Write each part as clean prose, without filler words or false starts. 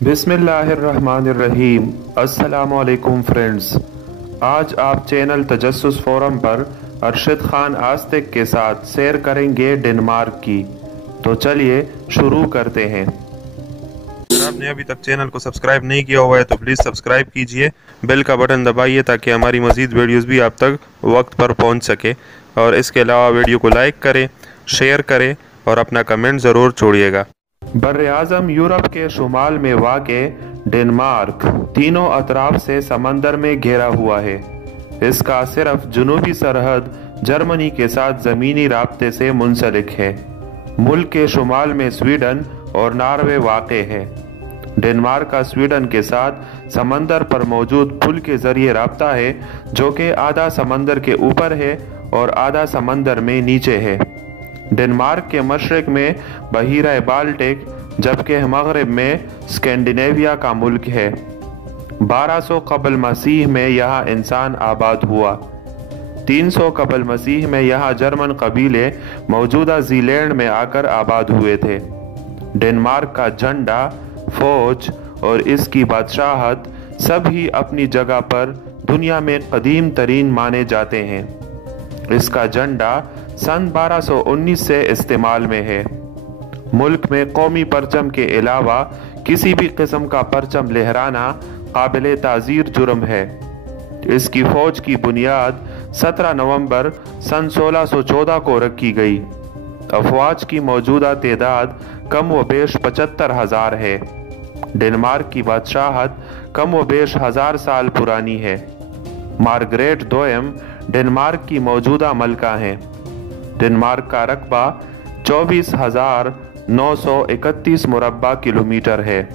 बिस्मिल्लाहिर्रहमानिर्रहीम। अस्सलामुअलैकुम फ्रेंड्स, आज आप चैनल तजस्सुस फोरम पर अरशद खान आस्तिक के साथ सैर करेंगे डेनमार्क की। तो चलिए शुरू करते हैं। अगर आपने अभी तक चैनल को सब्सक्राइब नहीं किया हुआ है तो प्लीज़ सब्सक्राइब कीजिए, बेल का बटन दबाइए ताकि हमारी मज़ीद वीडियोस भी आप तक वक्त पर पहुंच सके। और इसके अलावा वीडियो को लाइक करें, शेयर करें और अपना कमेंट ज़रूर छोड़िएगा। बर्र-ए-आज़म यूरोप के शुमाल में वाक़े डेनमार्क तीनों अतराफ से समंदर में घिरा हुआ है। इसका सिर्फ जुनूबी सरहद जर्मनी के साथ ज़मीनी राब्ते से मुंसलिक है। मुल्क के शुमाल में स्वीडन और नॉर्वे वाक़े है। डेनमार्क का स्वीडन के साथ समंदर पर मौजूद पुल के ज़रिए राब्ता है, जो कि आधा समंदर के ऊपर है और आधा समंदर में नीचे है। डेनमार्क के मशरक़ में बहीरा बाल्टिक, जबकि मगरब में स्कैंडिनेविया का मुल्क है। 1200 कबल मसीह में यहाँ इंसान आबाद हुआ। 300 कबल मसीह में यहाँ जर्मन कबीले मौजूदा जीलैंड में आकर आबाद हुए थे। डेनमार्क का झंडा, फौज और इसकी बादशाहत सभी अपनी जगह पर दुनिया में कदीम तरीन माने जाते हैं। इसका झंडा सन 1219 से इस्तेमाल में है। मुल्क में कौमी परचम के अलावा किसी भी किस्म का परचम लहराना काबिल ताज़ीर जुर्म है। इसकी फौज की बुनियाद 17 नवंबर सन 1614 को रखी गई। अफवाज की मौजूदा तादाद कम व बेश 75,000 है। डेनमार्क की बादशाहत कम व बेश 1000 साल पुरानी है। मार्गरेट दोयम डेनमार्क की मौजूदा मलका हैं। डेनमार्क का रकबा 24,931 मुरब्बा किलोमीटर है।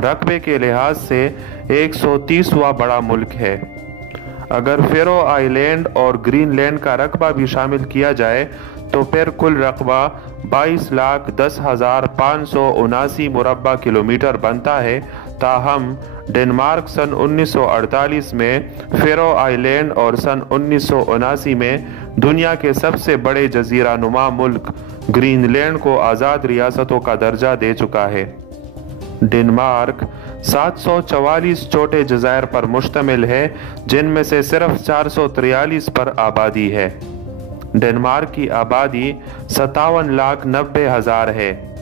रकबे के लिहाज से 130वां बड़ा मुल्क है। अगर फेरो आइलैंड और ग्रीनलैंड का रकबा भी शामिल किया जाए तो फिर कुल रकबा 22,10,579 मुरब्बा किलोमीटर बनता है। ताहम डेनमार्क सन 1948 में फेरो आइलैंड और सन 1979 में दुनिया के सबसे बड़े जजीरा नुमा मुल्क ग्रीनलैंड को आज़ाद रियासतों का दर्जा दे चुका है। डेनमार्क 744 छोटे जज़ायर पर मुश्तमिल है, जिनमें से सिर्फ 443 पर आबादी है। डेनमार्क की आबादी 57,90,000 है।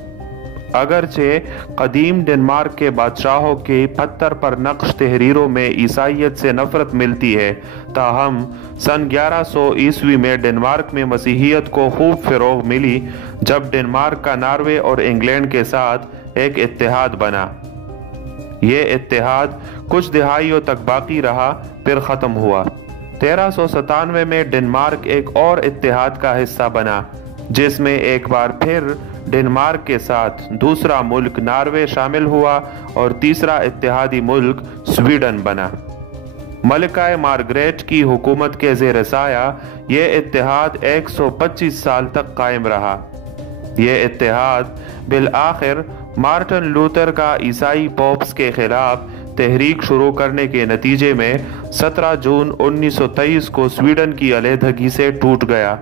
अगरचे कदीम डेनमार्क के बादशाहों के पत्थर पर नक्श तहरीरों में ईसाइयत से नफरत मिलती है, ताहम सन 1100 ईस्वी में डेनमार्क में मसीहियत को खूब फ़रोग़ मिली, जब डेनमार्क का नॉर्वे और इंग्लैंड के साथ एक इत्तेहाद बना। ये इत्तेहाद कुछ दिहाइयों तक बाकी रहा, फिर ख़त्म हुआ। 1397 में डेनमार्क एक और इत्तेहाद का हिस्सा बना, जिसमें एक बार फिर डेनमार्क के साथ दूसरा मुल्क नॉर्वे शामिल हुआ और तीसरा इत्तेहादी मुल्क स्वीडन बना। मलिका मार्गरेट की हुकूमत के ज़ेर साया ये इत्तेहाद 125 साल तक कायम रहा। ये इत्तेहाद बिल आखिर मार्टिन लूथर का ईसाई पोप्स के खिलाफ तहरीक शुरू करने के नतीजे में 17 जून 1923 को स्वीडन की अलहदगी से टूट गया।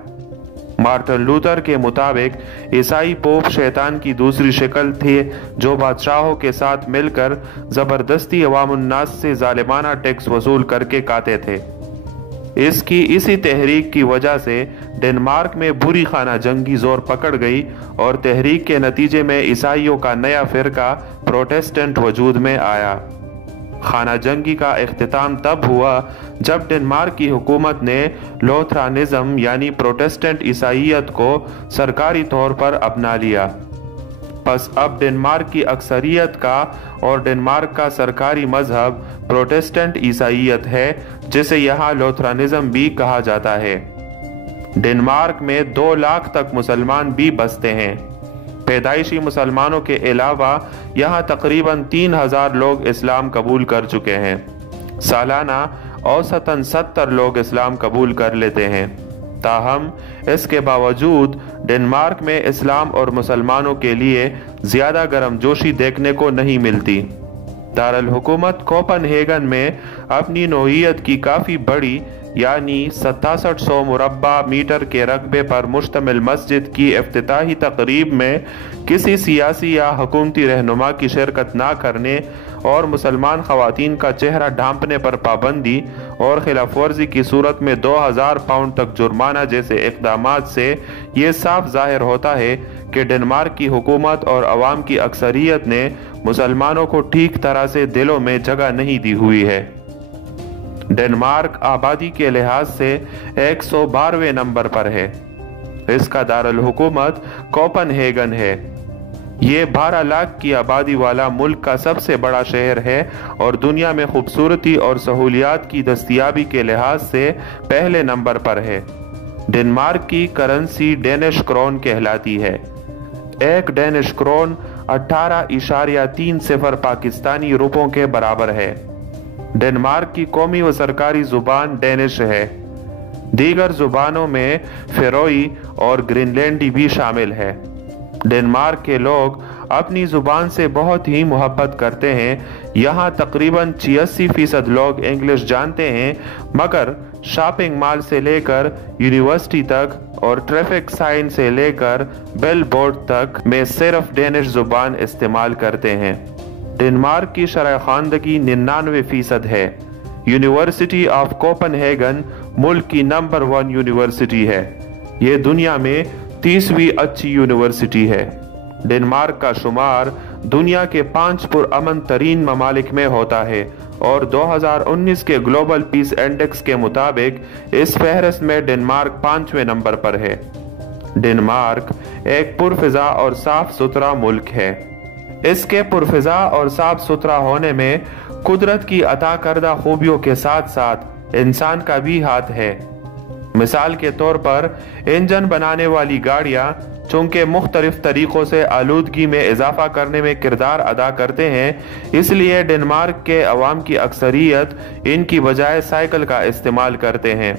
मार्टिन लूथर के मुताबिक ईसाई पोप शैतान की दूसरी शक्ल थे, जो बादशाहों के साथ मिलकर ज़बरदस्ती अवामुन्नास से ज़ालिमाना टैक्स वसूल करके काते थे। इसी तहरीक की वजह से डेनमार्क में बुरी खाना जंगी जोर पकड़ गई और तहरीक के नतीजे में ईसाइयों का नया फ़िरका प्रोटेस्टेंट वजूद में आया। खाना जंगी का इख्तिताम तब हुआ जब डेनमार्क की हुकूमत ने लोथरानिज़म यानी प्रोटेस्टेंट ईसाइयत को सरकारी तौर पर अपना लिया। बस अब डेनमार्क की अक्सरियत का और डेनमार्क का सरकारी मजहब प्रोटेस्टेंट ईसाइयत है, जिसे यहाँ लोथरानिज़म भी कहा जाता है। डेनमार्क में 2 लाख तक मुसलमान भी बसते हैं। पैदाइशी मुसलमानों के अलावा यहाँ तकरीबन 3,000 लोग इस्लाम कबूल कर चुके हैं। सालाना औसतन 70 लोग इस्लाम कबूल कर लेते हैं। ताहम इसके बावजूद डेनमार्क में इस्लाम और मुसलमानों के लिए ज़्यादा गर्मजोशी देखने को नहीं मिलती। दारुल हुकूमत कोपनहेगन में अपनी नौइयत की काफ़ी बड़ी यानी 6700 मुरब्बा मीटर के रकबे पर मुश्तमिल मस्जिद की इफ्तिताही तकरीब में किसी सियासी या हुकूमती रहनुमा की शिरकत ना करने और मुसलमान खवातीन का चेहरा ढांपने पर पाबंदी और खिलाफ वर्जी की सूरत में 2000 पाउंड तक जुर्माना जैसे इक़दामात से ये साफ जाहिर होता है कि डेनमार्क की हुकूमत और अवाम की अक्सरियत ने मुसलमानों को ठीक तरह से दिलों में जगह नहीं दी हुई है। डेनमार्क आबादी के लिहाज से 112वें नंबर पर है। इसका दारुल हुकूमत कोपनहेगन है। ये 12 लाख की आबादी वाला मुल्क का सबसे बड़ा शहर है और दुनिया में खूबसूरती और सहूलियात की दस्तयाबी के लिहाज से पहले नंबर पर है। डेनमार्क की करेंसी डेनिश क्रोन कहलाती है। एक डेनिश क्रोन 18.30 पाकिस्तानी रुपयों के बराबर है। डेनमार्क की कौमी व सरकारी जुबान डेनिश है। दीगर जुबानों में फेरोई और ग्रीनलैंडी भी शामिल है। डेनमार्क के लोग अपनी जुबान से बहुत ही मोहब्बत करते हैं। यहाँ तकरीबन 86% लोग इंग्लिश जानते हैं, मगर शॉपिंग मॉल से लेकर यूनिवर्सिटी तक और ट्रैफिक साइन से लेकर बिल बोर्ड तक में सिर्फ डेनिश जुबान इस्तेमाल करते हैं। डेनमार्क की शरह ख़वानदगी 99% है। यूनिवर्सिटी ऑफ कोपनहेगन मुल्क की नंबर 1 यूनिवर्सिटी है। ये दुनिया में 30वीं अच्छी यूनिवर्सिटी है। डेनमार्क का शुमार दुनिया के 5 पुरअमन तरीन ममालिक में होता है और 2019 के ग्लोबल पीस इंडेक्स के मुताबिक इस फहरिस्त में डेनमार्क 5वें नंबर पर है। डेनमार्क एक पुरफिजा और साफ सुथरा मुल्क है। इसके पुरफिजा और साफ सुथरा होने में कुदरत की अता करदा खूबियों के साथ साथ इंसान का भी हाथ है। मिसाल के तौर पर इंजन बनाने वाली गाड़ियां चूंकि मुख्तलिफ तरीकों से आलूदगी में इजाफा करने में किरदार अदा करते हैं, इसलिए डेनमार्क के अवाम की अक्सरियत इनकी बजाय साइकिल का इस्तेमाल करते हैं।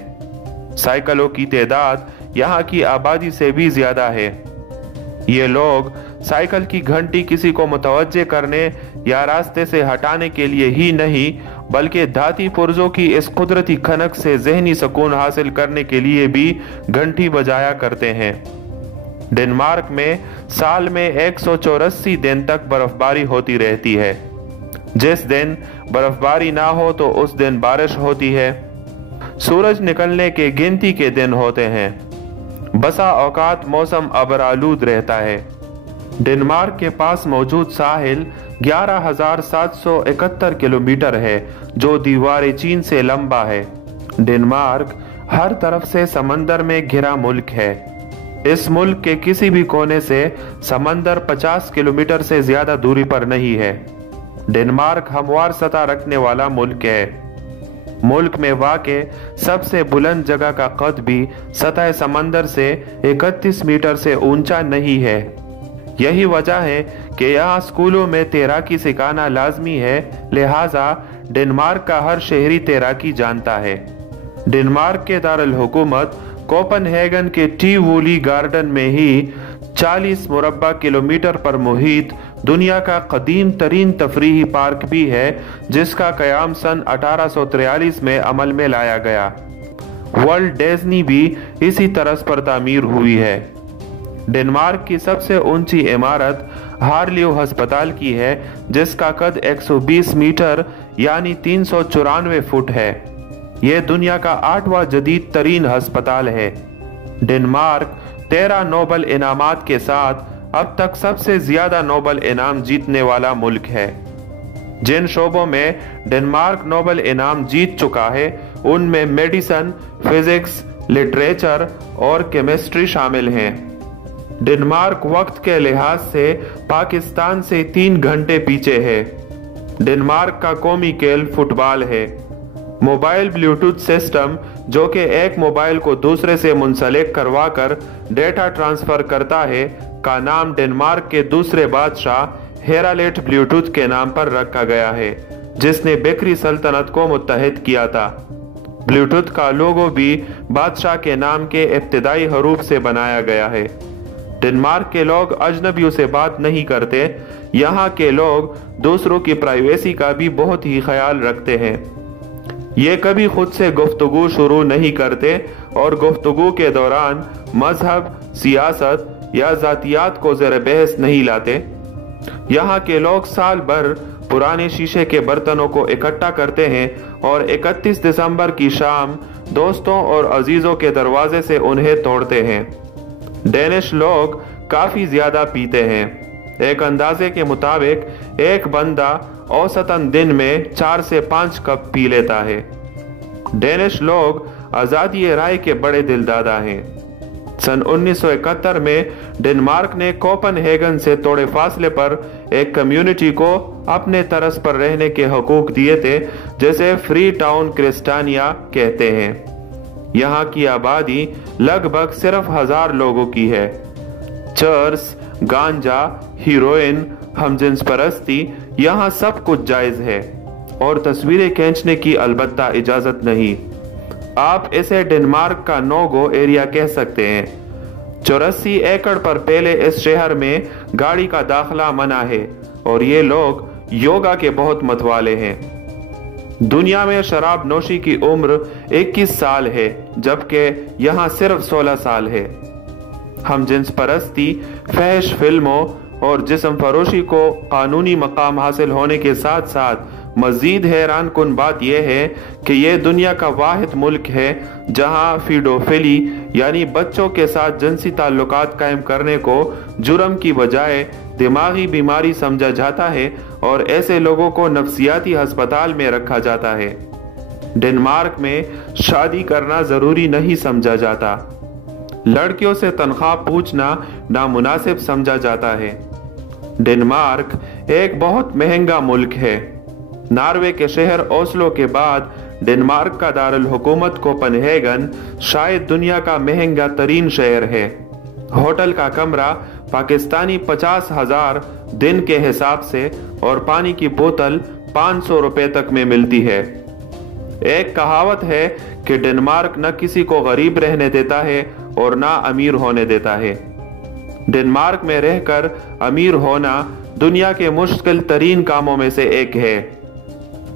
साइकिलों की तादाद यहाँ की आबादी से भी ज्यादा है। ये लोग साइकिल की घंटी किसी को मुतवज्जे करने या रास्ते से हटाने के लिए ही नहीं, बल्कि धाती पुर्जों की इस कुदरती खनक से जहनी सुकून हासिल करने के लिए भी घंटी बजाया करते हैं। डेनमार्क में साल में 184 दिन तक बर्फबारी होती रहती है। जिस दिन बर्फबारी ना हो तो उस दिन बारिश होती है। सूरज निकलने के गिनती के दिन होते हैं। बसा औकात मौसम अबरालूद रहता है। डेनमार्क के पास मौजूद साहिल 11,771 किलोमीटर है, जो दीवार चीन से लंबा है। डेनमार्क हर तरफ से समंदर में घिरा मुल्क है। इस मुल्क के किसी भी कोने से समंदर 50 किलोमीटर से ज्यादा दूरी पर नहीं है। डेनमार्क हमवार सतह रखने वाला मुल्क है। मुल्क में वाक़े सबसे बुलंद जगह का कद भी सतह समंदर से 31 मीटर से ऊंचा नहीं है। यही वजह है कि यहाँ स्कूलों में तैराकी सिखाना लाजमी है, लिहाजा डेनमार्क का हर शहरी तैराकी जानता है। डेनमार्क के दारुल हुकूमत कोपनहेगन के टिवोली गार्डन में ही 40 मुरब्बा किलोमीटर पर मुहित दुनिया का कदीम तरीन तफरीही पार्क भी है, जिसका क़याम सन 1843 में अमल में लाया गया। वर्ल्ड डिज्नी भी इसी तरस पर तामीर हुई है। डेनमार्क की सबसे ऊंची इमारत हार्लियो अस्पताल की है, जिसका कद 120 मीटर यानी 394 फुट है। यह दुनिया का 8वां जदीद तरीन अस्पताल है। डेनमार्क 13 नोबल इनामात के साथ अब तक सबसे ज्यादा नोबल इनाम जीतने वाला मुल्क है। जिन शोबों में डेनमार्क नोबल इनाम जीत चुका है, उनमें मेडिसिन, फिजिक्स, लिटरेचर और केमिस्ट्री शामिल हैं। डेनमार्क वक्त के लिहाज से पाकिस्तान से 3 घंटे पीछे है। डेनमार्क का कौमी खेल फुटबॉल है। मोबाइल ब्लूटूथ सिस्टम, जो कि एक मोबाइल को दूसरे से मुंसलिक करवाकर डेटा ट्रांसफर करता है, का नाम डेनमार्क के दूसरे बादशाह हेरालेट ब्लूटूथ के नाम पर रखा गया है, जिसने बेकरी सल्तनत को मुत्तहिद किया था। ब्लूटूथ का लोगो भी बादशाह के नाम के इब्तिदाई हरूफ से बनाया गया है। डेनमार्क के लोग अजनबियों से बात नहीं करते। यहाँ के लोग दूसरों की प्राइवेसी का भी बहुत ही ख्याल रखते हैं। ये कभी खुद से गुफ्तगू शुरू नहीं करते और गुफ्तगू के दौरान मजहब, सियासत या जातियात को ज़ेर बहस नहीं लाते। यहाँ के लोग साल भर पुराने शीशे के बर्तनों को इकट्ठा करते हैं और 31 दिसंबर की शाम दोस्तों और अजीजों के दरवाजे से उन्हें तोड़ते हैं। डेनिश लोग काफ़ी ज़्यादा पीते हैं। एक अंदाजे के मुताबिक एक बंदा औसतन दिन में 4 से 5 कप पी लेता है। डेनिश लोग आज़ादी राय के बड़े दिलदादा हैं। सन 1971 में डेनमार्क ने कोपनहेगन से थोड़े फासले पर एक कम्युनिटी को अपने तरस पर रहने के हकूक दिए थे, जिसे फ्री टाउन क्रिस्टानिया कहते हैं। यहाँ की आबादी लगभग सिर्फ 1000 लोगों की है। चर्स, गांजा, हीरोइन, हमजिन्स परस्ती, यहाँ सब कुछ जायज है और तस्वीरें खींचने की अलबत्ता इजाजत नहीं। आप इसे डेनमार्क का नो गो एरिया कह सकते हैं। 84 एकड़ पर पहले इस शहर में गाड़ी का दाखला मना है और ये लोग योगा के बहुत मतवाले हैं। दुनिया में शराब नोशी की उम्र 21 साल है, जबकि यहाँ सिर्फ 16 साल है। हम जिन्स परस्ती, फहश फिल्मों और जिस्म फरोशी को कानूनी मकाम हासिल होने के साथ साथ मजीद हैरान कुन बात यह है कि यह दुनिया का वाहिद मुल्क है जहां फीडोफिली यानी बच्चों के साथ जिनसी ताल्लुकात कायम करने को जुर्म की बजाय दिमागी बीमारी समझा जाता है और ऐसे लोगों को नफ्सियाती अस्पताल में रखा जाता है। डेनमार्क में शादी करना जरूरी नहीं समझा जाता। लड़कियों से तनख्वाह पूछना नामुनासिब समझा जाता है। डेनमार्क एक बहुत महंगा मुल्क है। नॉर्वे के शहर ओस्लो के बाद डेनमार्क का दारुल हुकूमत कोपनहेगन शायद दुनिया का महंगा तरीन शहर है। होटल का कमरा पाकिस्तानी 50,000 दिन के हिसाब से और पानी की बोतल 500 रुपए तक में मिलती है। एक कहावत है कि डेनमार्क न किसी को गरीब रहने देता है और ना अमीर होने देता है। डेनमार्क में रहकर अमीर होना दुनिया के मुश्किल तरीन कामों में से एक है।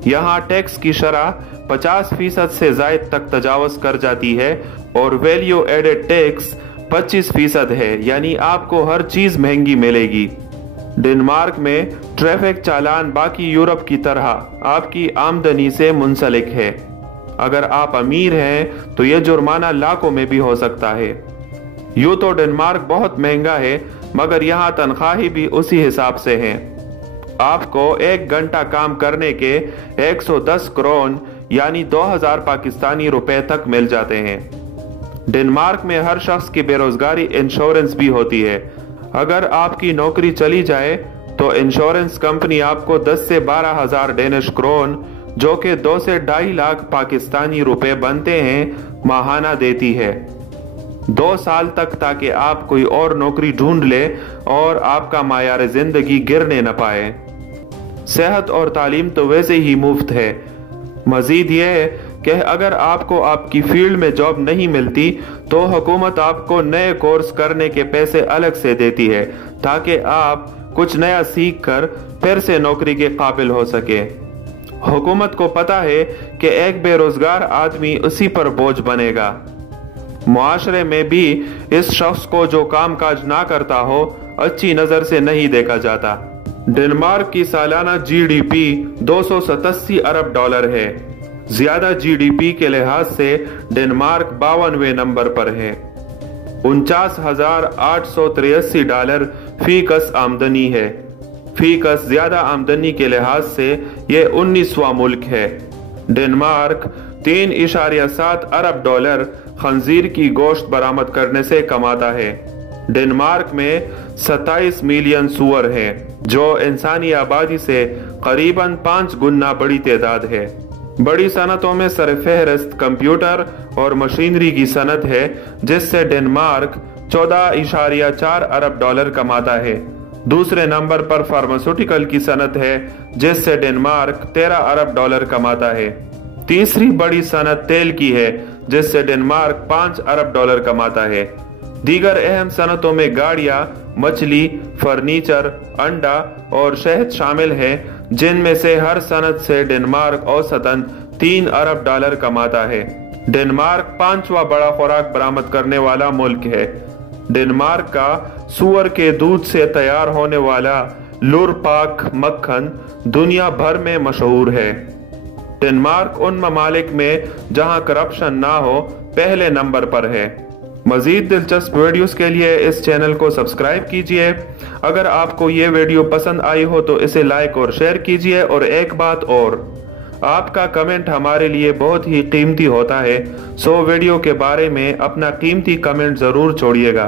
यहाँ टैक्स की शरह 50% से जायद तक तजावज़ कर जाती है और वैल्यू एडेड टैक्स 25% है, यानी आपको हर चीज़ महंगी मिलेगी। डेनमार्क में ट्रैफिक चालान बाकी यूरोप की तरह आपकी आमदनी से मुंसलिक है। अगर आप अमीर हैं तो यह जुर्माना लाखों में भी हो सकता है। यूँ तो डेनमार्क बहुत महंगा है, मगर यहाँ तनख्वाही भी उसी हिसाब से हैं। आपको 1 घंटा काम करने के 110 क्रोन यानी 2000 पाकिस्तानी रुपए तक मिल जाते हैं। डेनमार्क में हर शख्स की बेरोजगारी इंश्योरेंस भी होती है। अगर आपकी नौकरी चली जाए तो इंश्योरेंस कंपनी आपको 10 से 12 हजार डेनिश क्रोन, जो कि 2 से 2.5 लाख पाकिस्तानी रुपए बनते हैं, माहाना देती है 2 साल तक, ताकि आप कोई और नौकरी ढूंढ ले और आपका मायार जिंदगी गिरने न पाए। सेहत और तालीम तो वैसे ही मुफ्त है। मजीद यह है कि अगर आपको आपकी फील्ड में जॉब नहीं मिलती तो हुकूमत आपको नए कोर्स करने के पैसे अलग से देती है, ताकि आप कुछ नया सीख कर फिर से नौकरी के काबिल हो सके। हुकूमत को पता है कि एक बेरोजगार आदमी उसी पर बोझ बनेगा। मुआशरे में भी इस शख्स को जो काम काज ना करता हो अच्छी नजर से नहीं देखा जाता। डेनमार्क की सालाना जीडीपी 287 अरब डॉलर है। ज्यादा जीडीपी के लिहाज से डेनमार्क 52वें नंबर पर है। 49,883 डॉलर फी कस आमदनी है। फी कस ज्यादा आमदनी के लिहाज से यह 19वां मुल्क है। डेनमार्क 3.7 अरब डॉलर खंजीर की गोश्त बरामद करने से कमाता है। डेनमार्क में 27 मिलियन सूअर हैं, जो इंसानी आबादी से करीबन 5 गुना बड़ी तादाद है। बड़ी सनतों में सरफहरिस्त कंप्यूटर और मशीनरी की सनत है, जिससे डेनमार्क 14.4 अरब डॉलर कमाता है। दूसरे नंबर पर फार्मास्यूटिकल की सनत है, जिससे डेनमार्क 13 अरब डॉलर कमाता है। तीसरी बड़ी सनत तेल की है, जिससे डेनमार्क 5 अरब डॉलर कमाता है। दीगर अहम सनतों में गाड़ियां, मछली, फर्नीचर, अंडा और शहद शामिल हैं, जिनमें से हर सनत से डेनमार्क औसतन 3 अरब डॉलर कमाता है। डेनमार्क 5वां बड़ा खुराक बरामद करने वाला मुल्क है। डेनमार्क का सूअर के दूध से तैयार होने वाला लुरपाक मक्खन दुनिया भर में मशहूर है। डेनमार्क उन ममालिक में जहां करप्शन ना हो पहले नंबर पर है। मजीद दिलचस्प वीडियोस के लिए इस चैनल को सब्सक्राइब कीजिए। अगर आपको ये वीडियो पसंद आई हो तो इसे लाइक और शेयर कीजिए। और एक बात और, आपका कमेंट हमारे लिए बहुत ही कीमती होता है, सो वीडियो के बारे में अपना कीमती कमेंट जरूर छोड़िएगा।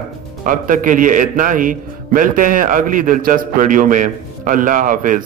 अब तक के लिए इतना ही, मिलते हैं अगली दिलचस्प वीडियो में। अल्लाह हाफिज।